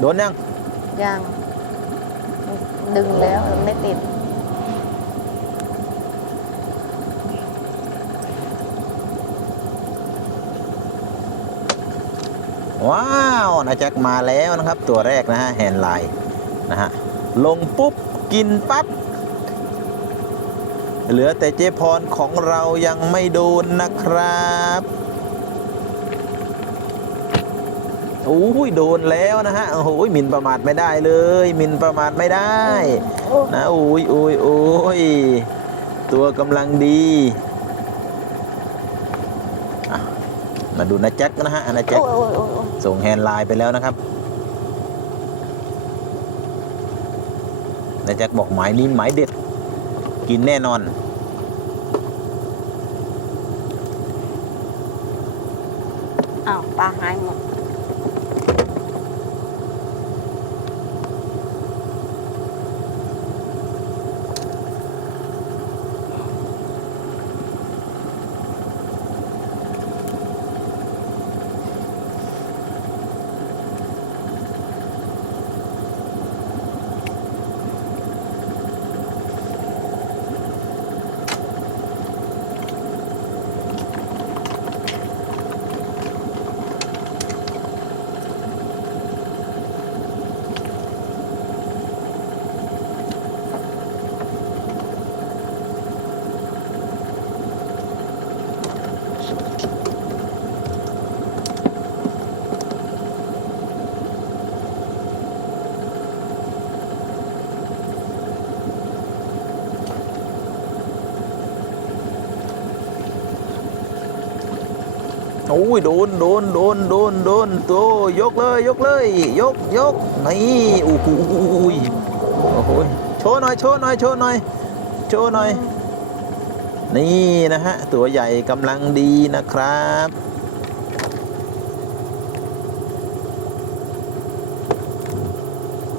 โดนยังยังดึงแล้วไม่ติด ว้าวนะแจ็คมาแล้วนะครับ ตัวแรกนะฮะแฮนด์ไลน์นะฮะ ลงปุ๊บ กินปั๊บ เหลือแต่เจพรของเรายังไม่โดนนะครับ โอ้ยโดนแล้วนะฮะโอ้โหมินประมาทไม่ได้เลยหมินประมาทไม่ได้นะโอ้ยโอ้ยโอ้ยตัวกำลังดีมาดูนะแจ็คนะฮะนะแจ็คส่งแฮนด์ไลน์ไปแล้วนะครับนะแจ็คบอกหมายนี้หมายเด็ดกินแน่นอนอ้าวปลาหายหมด โอ้ยโดนโดนโดนโดนโดนตัวยกเลยยกเลย ยกยกนี่โอ้โหโอ้โหโชว์หน่อยโชว์หน่อยโชว์หน่อยโชว์หน่อย นี่นะฮะ ตัวใหญ่กำลังดีนะครับ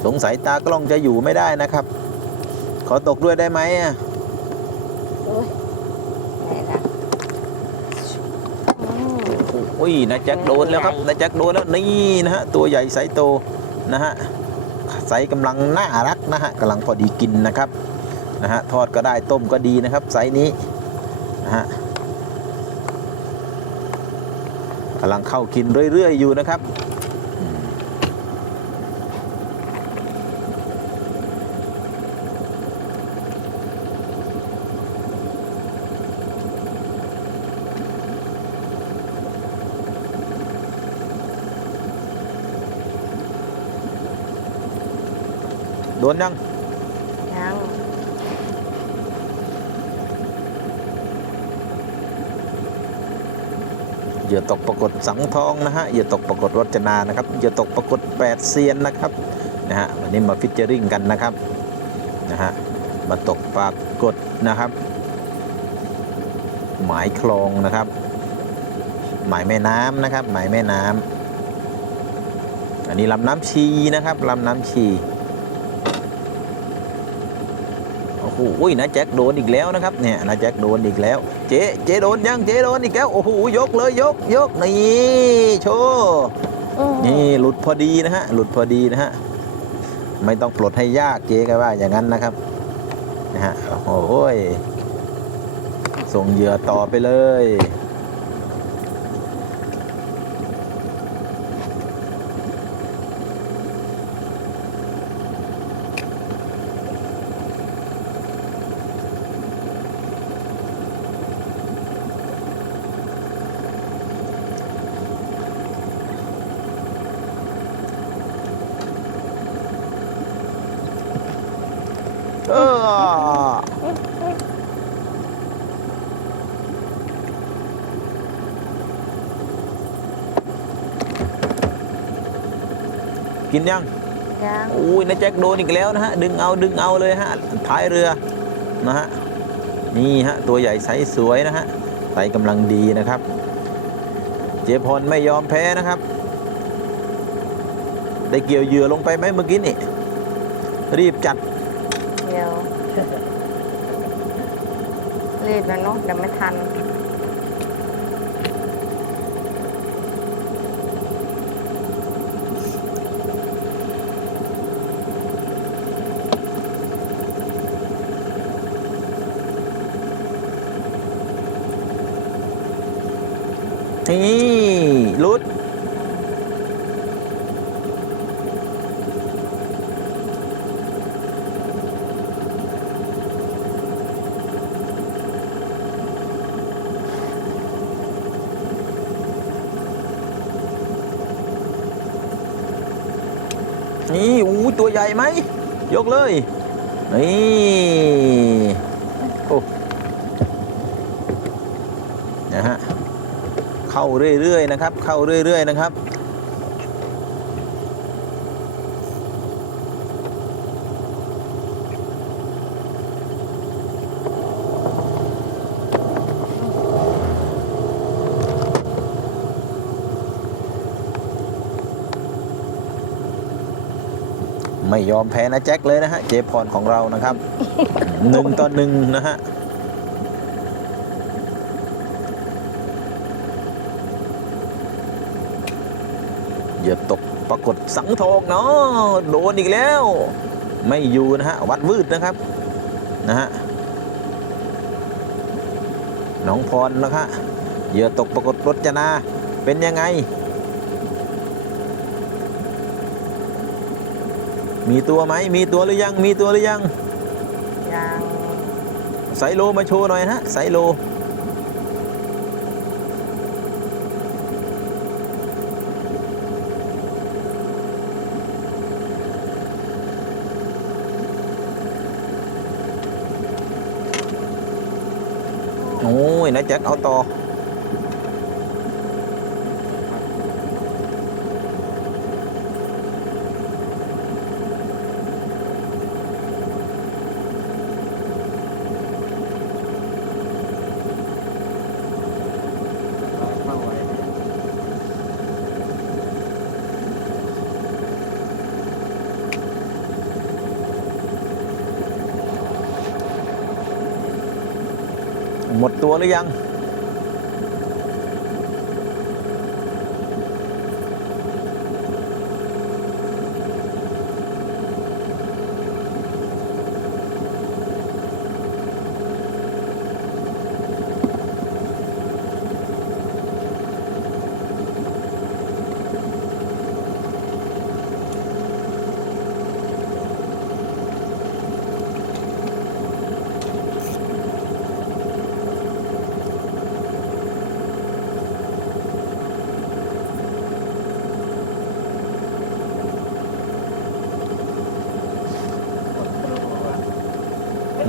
สงสัยตากล้องจะอยู่ไม่ได้นะครับ ขอตกด้วยได้ไหมอะ โอ้ยไหนล่ะอืม อุ้ยนะแจ็คโดนแล้วครับนะแจ็คโดนแล้วนี่นะฮะตัวใหญ่ไซโตนะฮะไซส์กำลังน่ารักนะฮะกำลังพอดีกินนะครับนะฮะทอดก็ได้ต้มก็ดีนะครับไซนี้นะฮะกำลังเข้ากินเรื่อยๆอยู่นะครับ โดนยังยังเหยื่อตกปรากฏสังทองนะฮะเหยื่อตกปรากฏรจนานะครับเหยื่อตกปรากฏแปดเซียนนะครับนะฮะวันนี้มาฟิชเจอริงกันนะครับนะฮะมาตกปรากฏนะครับ หมายคลองนะครับ หมายแม่น้ำนะครับ หมายแม่น้ำอันนี้ลำน้ำชีนะครับลำน้ำชี โอ้โหนะแจ็คโดนอีกแล้วนะครับเนี่ยนะแจ็คโดนอีกแล้ว เจ๊เจ๊โดนยังเจ๊โดนอีกแล้วโอ้โหยกเลยยกยกนี่โชว์นี่หลุดพอดีนะฮะหลุดพอดีนะฮะไม่ต้องปลดให้ยากเจ๊ก็ว่าอย่างนั้นนะครับนะฮะโอ้โหยส่งเหยื่อต่อไปเลย กินยังยังอุ้ยนะแจ็คโดนอีกแล้วนะฮะ ดึงเอาดึงเอาเลยฮะ ท้ายเรือนะฮะ นี่ฮะ ตัวใหญ่ไซส์สวยนะฮะไซส์กำลังดีนะครับ เจพรไม่ยอมแพ้นะครับ ได้เกี่ยวเหยื่อลงไปไหมเมื่อกี้นี่ รีบจัด ดแล้วเนาะเดี๋ยวไม่ทัน นี่รุด นี่อู้ตัวใหญ่ไหม ยกเลย นี่โอ้นะฮะ เข้าเรื่อยๆนะครับ เข้าเรื่อยๆนะครับ ไม่ยอมแพ้นะแจ็คเลยนะฮะเจพรของเรานะครับหนึ่งต่อหนึ่งนะฮะอย่าตกปรากฏสังทองเนาะโดนอีกแล้ว ไม่อยู่นะฮะวัดวืดนะครับนะฮะน้องพรนะคะเหยื่อตกปรากฏรจนาเป็นยังไง มีตัวไหมมีตัวหรือยัง มีตัวหรือยังยังไซโลมาโชว์หน่อยนะไซโลโอ้ยนะแจ็คเอาต่อ หมดตัวหรือยัง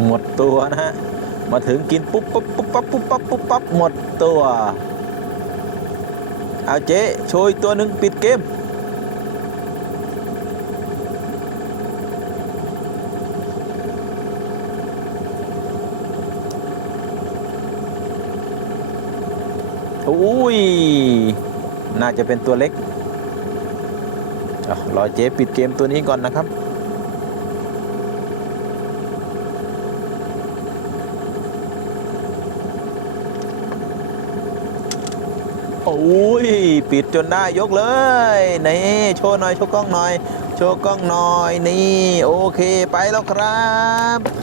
หมดตัวนะฮะ มาถึงกินปุ๊บปั๊บปุ๊บปั๊บปุ๊บปั๊บปุ๊บปั๊บหมดตัว เอาเจ๊โชยตัวหนึ่งปิดเกมอุ้ย น่าจะเป็นตัวเล็กอรอเจ๊ปิดเกมตัวนี้ก่อนนะครับ อุ้ยปิดจนได้ยกเลยนี่โชว์หน่อยโชว์กล้องหน่อย โชว์กล้องหน่อยนี่ โอเคไปแล้วครับ